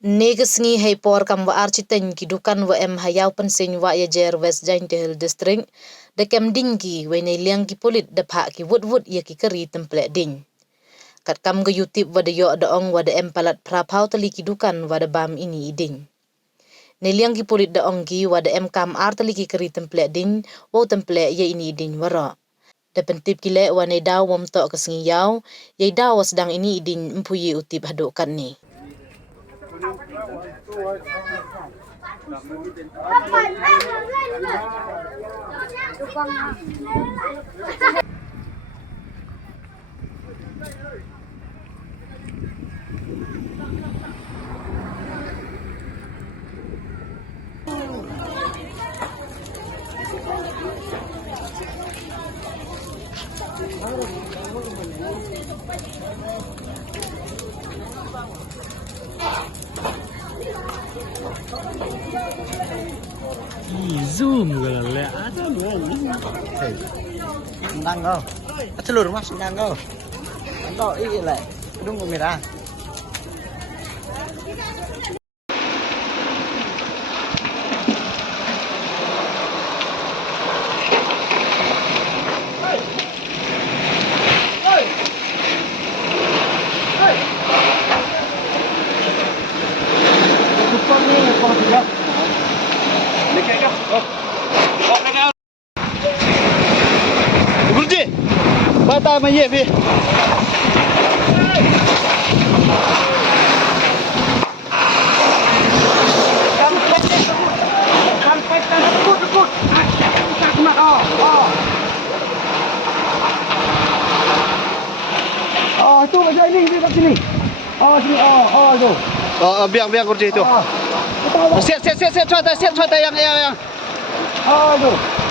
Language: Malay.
Negasngi haipor kam wa architeng kidukan wa em hayau pensing wa ya jer West Jain Tehel District de kem dingki we ne liang ki polit de pha ki wut ya ki keri templek ding. Kat kam ge YouTube wa de yo de ong wa de em palat prapau tali kidukan wa de bam ini ding. Ne liang ki polit de ong ki wa de em kam ar tali ki keri templek ding wa templek ya ini ding wara. De pentip kile wa ne daw wam to ke sengi yau ye daw wa sedang ini ding empuyi utip hadukan ni. Zoom gọi là lẹ. Đang không? Telur mas đang không? Đó ý lại đúng không người ta? Guruji, bata में ये भी Oh, itu macam ini kat sini. Oh, sini. Oh, itu. biang Guruji itu. Set yang. Oh, itu.